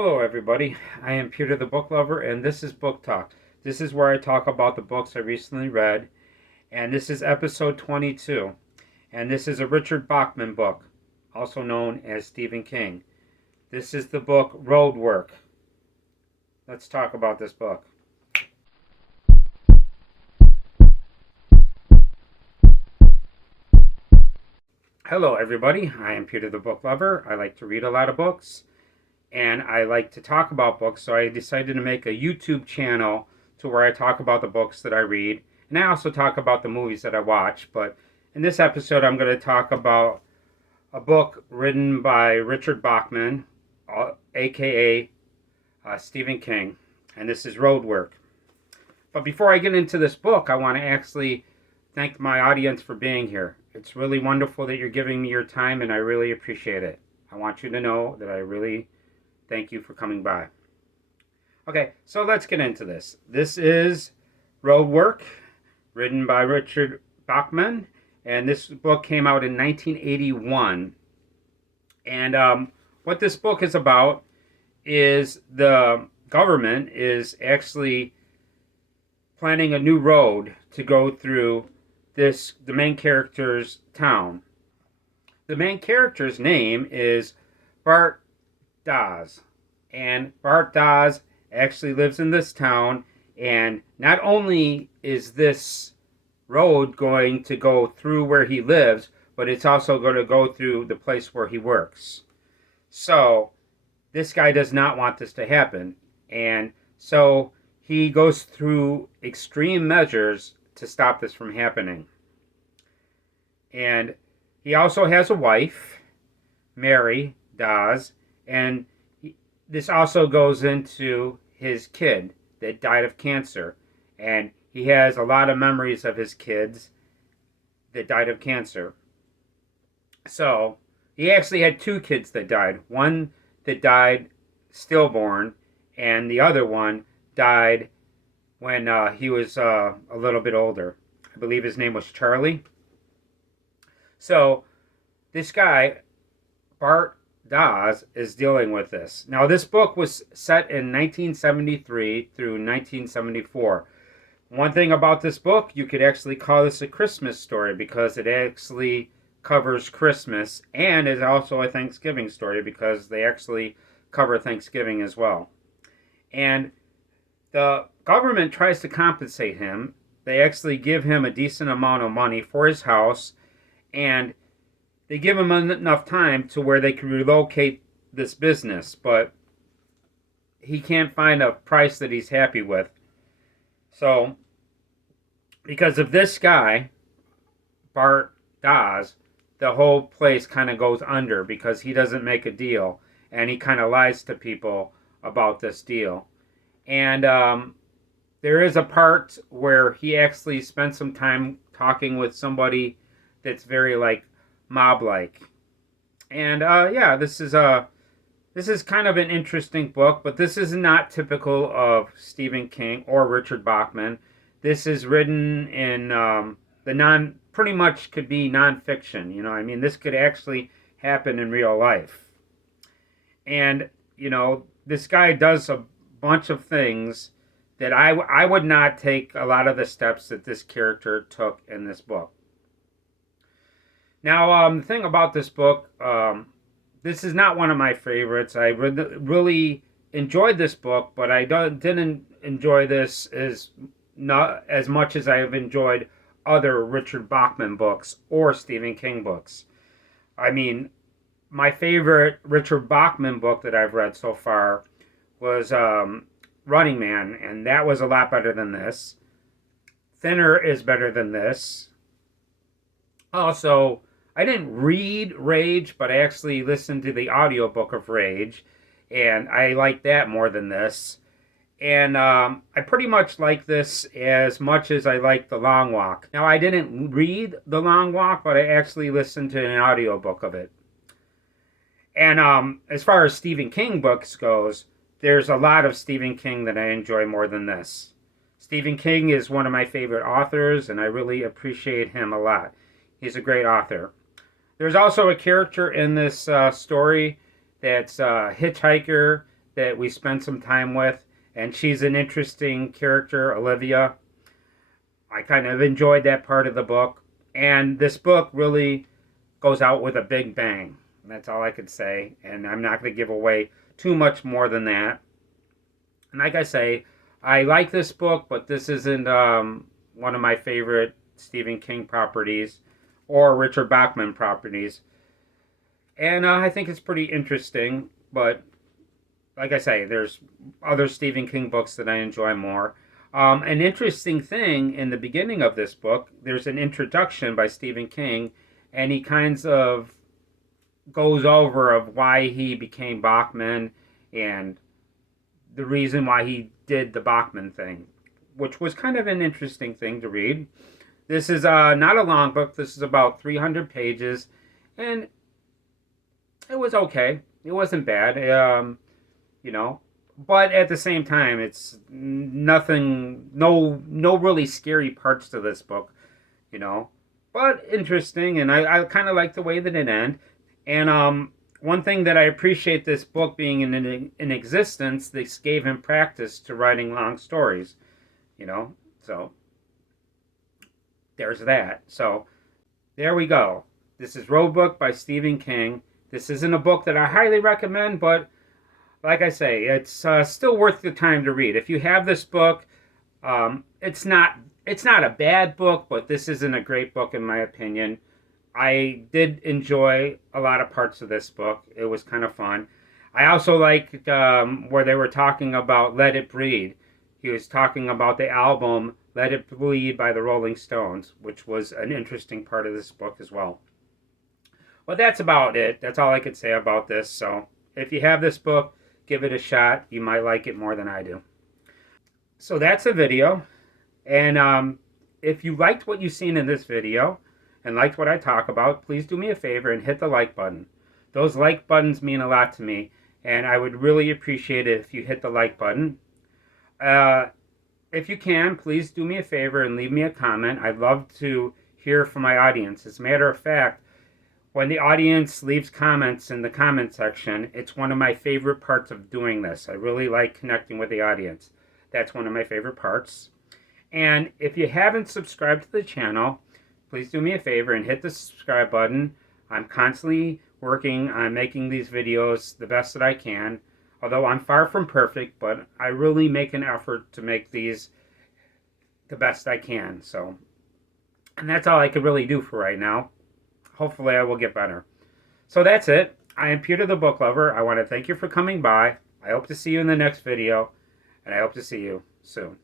Hello, everybody. I am Peter the Booklover, and this is Book Talk. This is where I talk about the books I recently read, and this is episode 22. And this is a Richard Bachman book, also known as Stephen King. This is the book Roadwork. Let's talk about this book. Hello, everybody. I am Peter the Booklover. I like to read a lot of books, and I like to talk about books, so I decided to make a YouTube channel to where I talk about the books that I read, and I also talk about the movies that I watch. But in this episode, I'm going to talk about a book written by Richard Bachman, aka Stephen King, and this is Roadwork. But before I get into this book, I want to actually thank my audience for being here. It's really wonderful that you're giving me your time, and I really appreciate it. I want you to know that I really thank you for coming by. Okay, so let's get into this. This is Roadwork, written by Richard Bachman, and this book came out in 1981. And what this book is about is the government is actually planning a new road to go through the main character's town. The main character's name is Bart Dawes, and Bart Dawes actually lives in this town, and not only is this road going to go through where he lives, but it's also going to go through the place where he works. So this guy does not want this to happen, and so he goes through extreme measures to stop this from happening. And he also has a wife, Mary Dawes, and this also goes into his kid that died of cancer. And he has a lot of memories of his kids that died of cancer. So he actually had two kids that died. One that died stillborn, and the other one died when he was a little bit older. I believe his name was Charlie. So this guy, Bart Dawes, is dealing with this. Now, this book was set in 1973 through 1974. One thing about this book, you could actually call this a Christmas story because it actually covers Christmas, and is also a Thanksgiving story because they actually cover Thanksgiving as well. And the government tries to compensate him. They actually give him a decent amount of money for his house, and they give him enough time to where they can relocate this business, but he can't find a price that he's happy with. So, because of this guy, Bart Dawes, the whole place kind of goes under because he doesn't make a deal, and he kind of lies to people about this deal. And there is a part where he actually spent some time talking with somebody that's very mob-like. And yeah, this is kind of an interesting book, but this is not typical of Stephen King or Richard Bachman. This is written in pretty much could be nonfiction. You know, I mean, this could actually happen in real life. And you know, this guy does a bunch of things that I would not take a lot of the steps that this character took in this book. Now, the thing about this book, this is not one of my favorites. I really enjoyed this book, but I didn't enjoy this not as much as I have enjoyed other Richard Bachman books or Stephen King books. I mean, my favorite Richard Bachman book that I've read so far was Running Man, and that was a lot better than this. Thinner is better than this. Also, I didn't read Rage, but I actually listened to the audiobook of Rage, and I like that more than this. And I pretty much like this as much as I like The Long Walk. Now, I didn't read The Long Walk, but I actually listened to an audiobook of it. And as far as Stephen King books goes, there's a lot of Stephen King that I enjoy more than this. Stephen King is one of my favorite authors, and I really appreciate him a lot. He's a great author. There's also a character in this story that's a hitchhiker that we spent some time with, and she's an interesting character, Olivia. I kind of enjoyed that part of the book, and this book really goes out with a big bang. That's all I could say, and I'm not going to give away too much more than that. And like I say, I like this book, but this isn't one of my favorite Stephen King properties or Richard Bachman properties. And I think it's pretty interesting, but like I say, there's other Stephen King books that I enjoy more. An interesting thing in the beginning of this book, there's an introduction by Stephen King, and he kind of goes over of why he became Bachman and the reason why he did the Bachman thing, which was kind of an interesting thing to read. This is not a long book. This is about 300 pages, and it was okay. It wasn't bad, you know. But at the same time, it's nothing, no really scary parts to this book, you know. But interesting, and I kind of like the way that it ended. And one thing that I appreciate this book being in existence, this gave him practice to writing long stories, you know. So there's that. So there we go. This is Roadwork by Stephen King. This isn't a book that I highly recommend, but like I say, it's still worth the time to read. If you have this book, it's not a bad book, but this isn't a great book in my opinion. I did enjoy a lot of parts of this book. It was kind of fun. I also liked where they were talking about Let It Bleed. He was talking about the album Let It Bleed by the Rolling Stones, which was an interesting part of this book as well. Well, that's about it. That's all I could say about this. So if you have this book, give it a shot. You might like it more than I do. So that's a video. And if you liked what you've seen in this video and liked what I talk about, please do me a favor and hit the like button. Those like buttons mean a lot to me, and I would really appreciate it if you hit the like button. If you can, please do me a favor and leave me a comment. I'd love to hear from my audience. As a matter of fact, when the audience leaves comments in the comment section, it's one of my favorite parts of doing this. I really like connecting with the audience. That's one of my favorite parts. And if you haven't subscribed to the channel, please do me a favor and hit the subscribe button. I'm constantly working on making these videos the best that I can. Although I'm far from perfect, but I really make an effort to make these the best I can. And that's all I can really do for right now. Hopefully I will get better. So that's it. I am Peter the Booklover. I want to thank you for coming by. I hope to see you in the next video, and I hope to see you soon.